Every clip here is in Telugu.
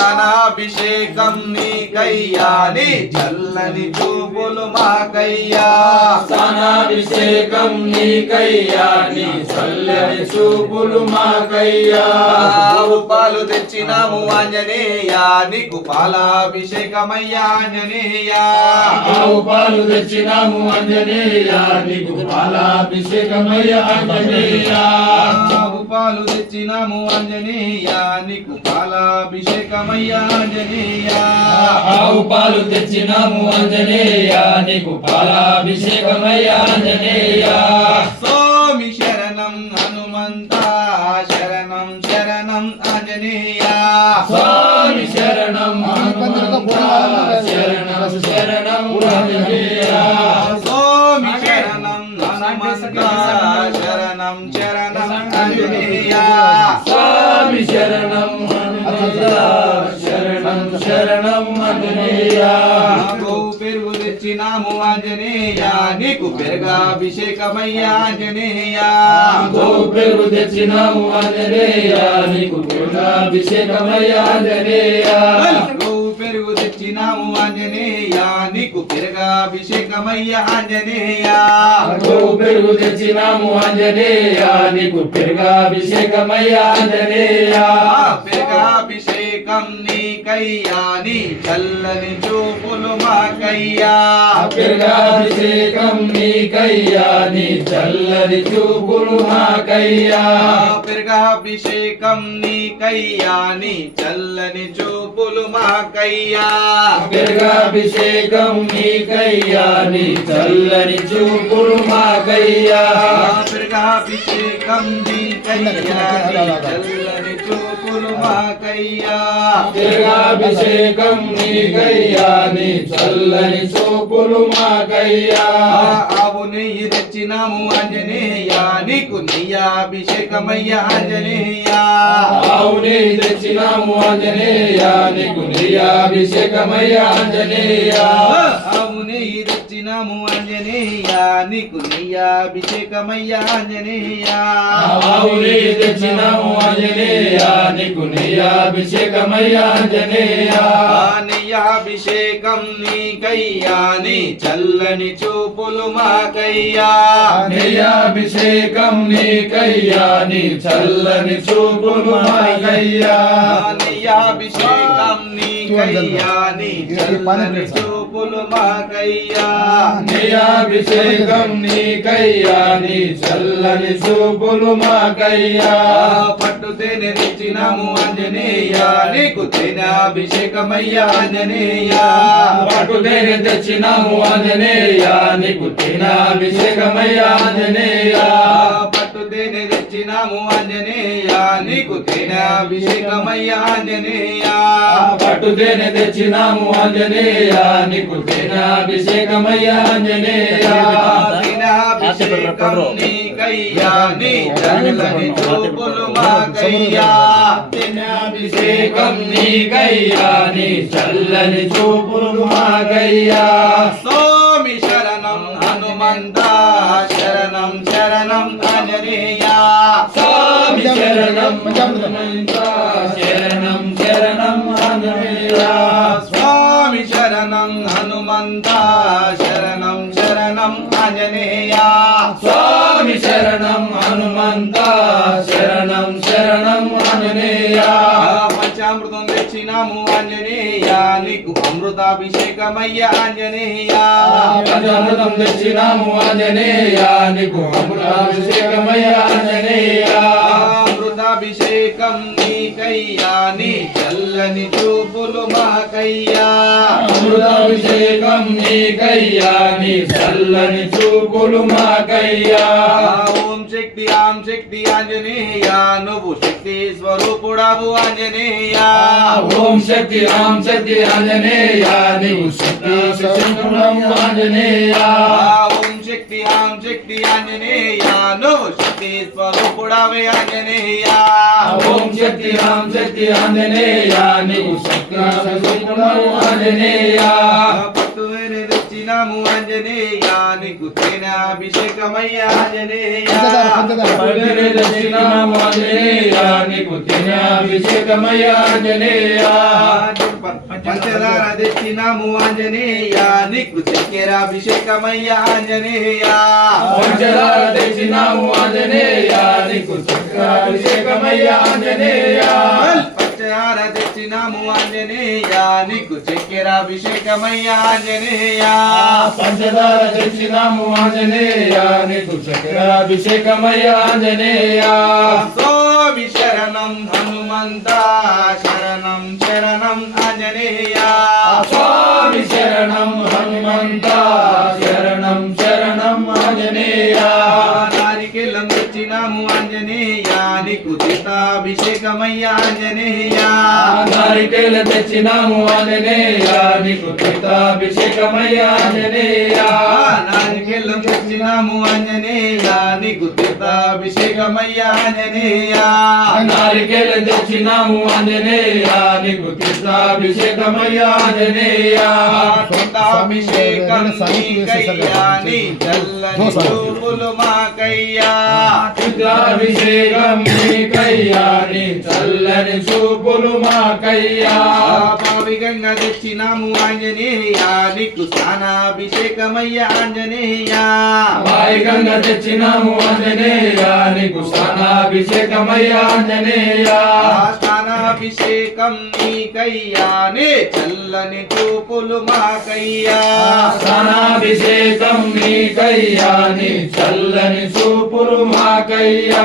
స్నానాభిషేకం నీకయ్యా నీ చల్లని చూపులు మాకయ్యా. స్నానాభిషేకం నీకయ్యా నీ చల్లని చూపులు మాకయ్యా. ఆవు పాలు తెచ్చినాము ఆంజనేయా నీకు పాలాభిషేకమయ్యా ఆంజనేయా. ఆవు పాలు తెచ్చినాము ఆంజనేయా నీకు పాలాభిషేకమయ్యా ఆంజనేయా. ఆవు పాలు తెచ్చినాము ఆంజనేయా నీకు పాలాభిషేకమయ్యా ఆంజనేయా. ఆవు పాలు తెచ్చినాము ఆంజనేయా నీకు పాలాభిషేకమయ్యా ఆంజనేయా. స్వామి శరణం హనుమంత శరణం శరణం ఆంజనేయా. స్వామి శరణం హనుమంత శరణం శరణం ఆంజనేయా. స్వామి శరణం హనుమంత శరణం శరణం ఆంజనేయా. స్వామి శరణం హనుమంత శరణం శరణం ఆంజనేయా. గోవు పెరుగు తెచ్చినాము ఆంజనేయా నీకు పెరుగాభిషేకమయ్యా ఆంజనేయా. గోవు పెరుగు తెచ్చినాము ఆంజనేయా నీకు పెరుగాభిషేకమయ్యా ఆంజనేయా. గోవు పెరుగు తెచ్చినాము ఆంజనేయా నీకు పెరుగాభిషేకమయ్యా ఆంజనేయా. గోవు పెరుగు తెచ్చినాము ఆంజనేయా నీకు పెరుగాభిషేకమయ్యా ఆంజనేయా. పెరుగాభిషేకం నీకయ్యా నీ చల్లని చూపులు మాకయ్యా. పెరుగాభిషేకం నీకయ్యా నీ చల్లని చూపులు మాకయ్యా. పెరుగాభిషేకం నీకయ్యా నీ చల్లని చూపులు మాకయ్యా. పెరుగాభిషేకం నీకయ్యా నీ చల్లని చూపులు మాకయ్యా. పెరుగాభిషేకం నీకయ్యా నీ చల్లని చూపులు మాకయ్యా. పెరుగాభిషేకం నీకయ్యా నీ చల్లని చూపులు మాకయ్యా. ఆవు నెయ్యి తెచ్చినాము ఆంజనేయా నీకు నెయ్యాభిషేకమయ్యా ఆంజనేయా. ఆవు నెయ్యి తెచ్చినాము ఆంజనేయా నీకు నెయ్యాభిషేకమయ్యా ఆంజనేయా. ఆవు నెయ్యి తెచ్చినాము ఆంజనేయా నీకు నెయ్యాభిషేకమయ్యా ఆంజనేయా. ఆవు నెయ్యి తెచ్చినాము ఆంజనేయా నీకు నెయ్యాభిషేకమయ్యా ఆంజనేయా. నెయ్యాభిషేకం నీకయ్యా నీ చల్లని చూపులు మాకయ్యా. నెయ్యాభిషేకం నీకయ్యా నీ చల్లని చూపులు మాకయ్యా. నెయ్యాభిషేకం నీకయ్యా నీ చల్లని చూపులు మాకయ్యా. నెయ్యాభిషేకం నీకయ్యా నీ చల్లని చూపులు మాకయ్యా. పట్టు తేనె తెచ్చినాము ఆంజనేయా నీకు తేనాభిషేకమయ్యా ఆంజనేయా. పట్టు తేనె తెచ్చినాము ఆంజనేయా నీకు తేనాభిషేకమయ్యా ఆంజనేయా. పట్టు తేనె తెచ్చినాము ఆంజనేయా నీకు తేనాభిషేకమయ్యా ఆంజనేయా. పట్టు తేనె తెచ్చినాము ఆంజనేయా నీకు తేనాభిషేకమయ్యా ఆంజనేయా. తేనాభిషేకం నీకయ్యా నీ చల్లని చూపులు మాకయ్యా. తేనాభిషేకం నీకయ్యా నీ చల్లని చూపులు మాకయ్యా. స్వామి శరణం హనుమంత శరణం శరణం ఆంజనేయా. స్వామి శరణం హనుమంత శరణం శరణం ఆంజనేయా. స్వామి శరణం హనుమంత శరణం శరణం ఆంజనేయా. స్వామి శరణం హనుమంత శరణం శరణం ఆంజనేయా. పంచామృతం తెచ్చినాము ఆంజనేయా నీకు అమృతాభిషేకమయ్యా ఆంజనేయా. పంచామృతం తెచ్చినాము ఆంజనేయా నీకు అమృతాభిషేకమయ్యా ఆంజనేయా. అమృతాభిషేకం నీకయ్యా నీ చల్లని చూపులు మాకయ్యా. అమృతాభిషేకం నీకయ్యా నీ చల్లని చూపులు మాకయ్యా. ఓం శక్తి ఆం శక్తి ఆంజనేయా నువ్వు శక్తి స్వరూపుడావు ఆంజనేయా. ఓం శక్తి ఆం శక్తి ఆంజనేయా నీవు శక్తి స్వరూపుడవు ఆంజనేయా. ఓం శక్తి ఆం శక్తి ఆంజనేయా నువ్వు శక్తి స్వరూపుడావే ఆంజనేయా. ఓం శక్తి ఆం శక్తి ఆంజనేయా నీవు శక్తి స్వరూపుడవు ఆంజనేయా. పట్టు తెచ్చినాము ఆంజనేయ ఆంజనేయ నీకు తేనాభిషేకమయ్యా ఆంజనేయ పంచదార దక్షిణాము ఆంజనేయ నీకు తేనాభిషేకమయ్యా ఆంజనేయ పంచదార తెచ్చినాము ఆంజనేయ నీకు చక్కెరాభిషేకమయ్యా ఆంజనేయ పంచదార తెచ్చినాము ఆంజనేయ నీకు చక్రాభిషేకమయ్యా ఆంజనేయ పంచదార తెచ్చినాము ఆంజనేయ నీకు చక్కెరాభిషేకమయ్యా ఆంజనేయ పంచదార తెచ్చినాము ఆంజనేయ నీకు చక్రాభిషేకమయ్యా ఆంజనేయ స్వామి శరణం హనుమంత శరణం శరణం ఆంజనేయ స్వామి శరణం హనుమంత శరణం శరణం ఆంజనేయ నారికెళ్ళం తెచ్చినాము ఆంజనేయ నీకు తీర్థాభిషేకమయ్యా ఆంజనేయ నారికేల తెచ్చినాము ఆంజనేయ నీకు తీర్థాభిషేకమయ్యా ఆంజనేయ నారికెళ్ళం తెచ్చినాము ఆంజనేయ నీకు తీర్థాభిషేకమయ్యా ఆంజనేయ నారికేల తెచ్చినాము ఆంజనేయ నీకు తీర్థాభిషేకమయ్యా ఆంజనేయ తీర్థాభిషేకం నీకయ్యా నీ చల్లని చూపులు మాకయ్యా తీర్థాభిషేకం నీకయ్యా నీ చల్లని చూపులు మాకయ్యా భావికంగా తెచ్చినాము ఆంజనేయ నీకు స్నానాభిషేకమయ్యా ఆంజనేయ వాయికంగా తెచ్చినాము ఆంజనేయ నీకు స్నానాభిషేకమయ్యా ఆంజనేయ స్నానాభిషేకం నీకయ్యా నే చల్లని చూపులు మాకయ్యా స్నానాభిషేకం నీకయ్యా నీ చల్లని చూపులు మాకయ్యా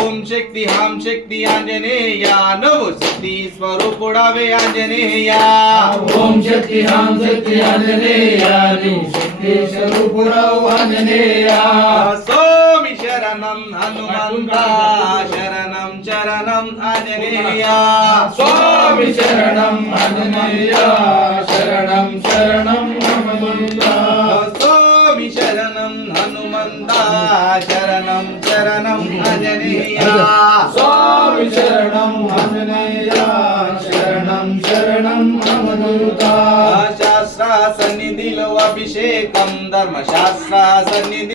ఓం శక్తి హాం శక్తి ఆంజనేయ నువ్వు శక్తి స్వరూపుడవే ఆంజనేయ ఓం శక్తి హాం శక్తి ఆంజనేయ నీ శక్తి స్వరూపుడవు ఆంజనేయ స్వామి శరణం హనుమంత శరణం శరణం ఆంజనేయ స్వామి శరణం ఆంజనేయ శరణం శరణం హనుమంత స్వామి శరణం హనుమంత శరణం శరణం ఆంజనేయ స్వామి శరణం ఆంజనేయ శరణం శరణం హనుమంత శాస్త్ర సన్నిధిలో అభిషేకం ధర్మశాస్త్ర సన్నిధి